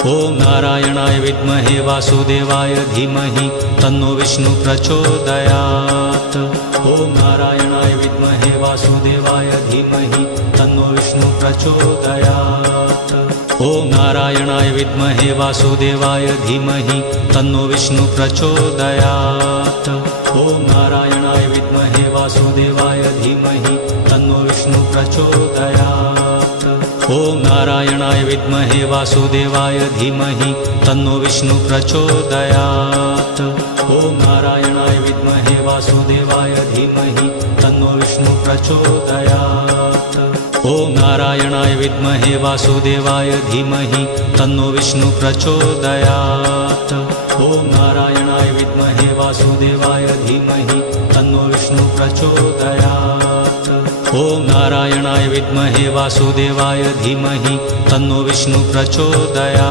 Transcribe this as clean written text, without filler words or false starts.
ॐ नारायणाय विद्महे वासुदेवाय धीमहि तन्नो विष्णु प्रचोदयात्। ॐ नारायणाय विद्महे वासुदेवाय धीमहि तन्नो विष्णु प्रचोदयात्। ॐ नारायणाय विद्महे वासुदेवाय धीमहि तन्नो विष्णु प्रचोदयात्। ॐ नारायणाय विद्महे वासुदेवाय धीमहि तन्नो विष्णु प्रचोदयात्। ॐ नारायणाय विद्महे वासुदेवाय धीमहि तन्नो विष्णु प्रचोदयात्। ॐ नारायणाय विद्महे वासुदेवाय धीमहि तन्नो विष्णु प्रचोदयात्। ॐ नारायणाय विद्महे वासुदेवाय धीमहि तन्नो विष्णु प्रचोदयात्। ॐ नारायणाय विद्महे वासुदेवाय धीमहि तन्नो विष्णु प्रचोदयात्। ॐ नारायणाय विद्महे वासुदेवाय धीमहि तन्नो विष्णु प्रचोदयात्।